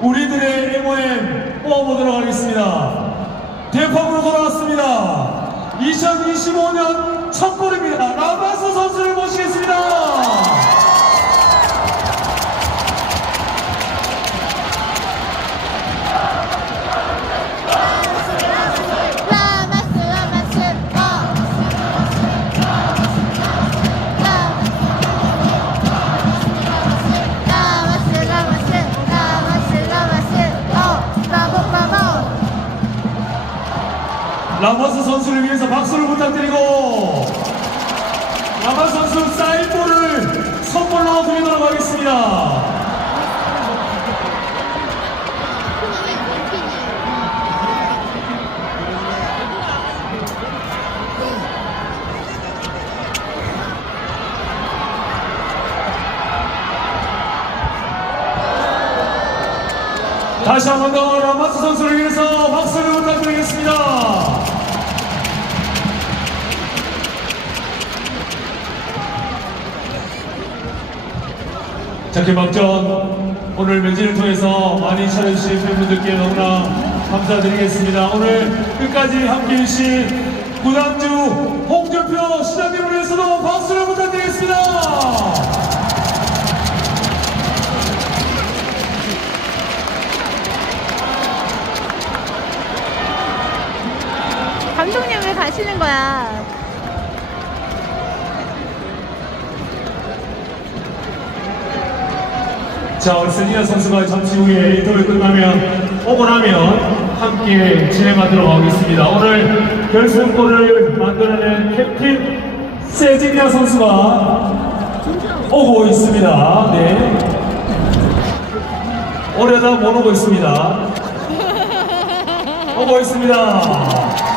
우리들의 MOM 뽑아보도록 하겠습니다. 대팍으로 돌아왔습니다. 2025년 첫 골입니다. 라마스 선수를 모시겠습니다. 라마스 선수를 위해서 박수를 부탁드리고 라마스 선수 사인볼을 선물로 드리도록 하겠습니다. 다시 한 번 더 라마스 선수를 위해서 박수를 부탁드리겠습니다. 자, 개막전 오늘 면지를 통해서 많이 찾아주신 팬분들께 너무나 감사드리겠습니다. 오늘 끝까지 함께 해 주신 구단주 홍준표 시장님을 위해서도 박수를 부탁드리겠습니다. 감독님 왜 가시는 거야? 자, 우리 세리나 선수가 잠시 후에 인터뷰 끝나면 오고 나면 함께 진행하도록 하겠습니다. 오늘 결승골을 만들어낸 캡틴 세지니아 선수가 오고 있습니다. 네. 오려다 못 오고 있습니다. 오고 있습니다.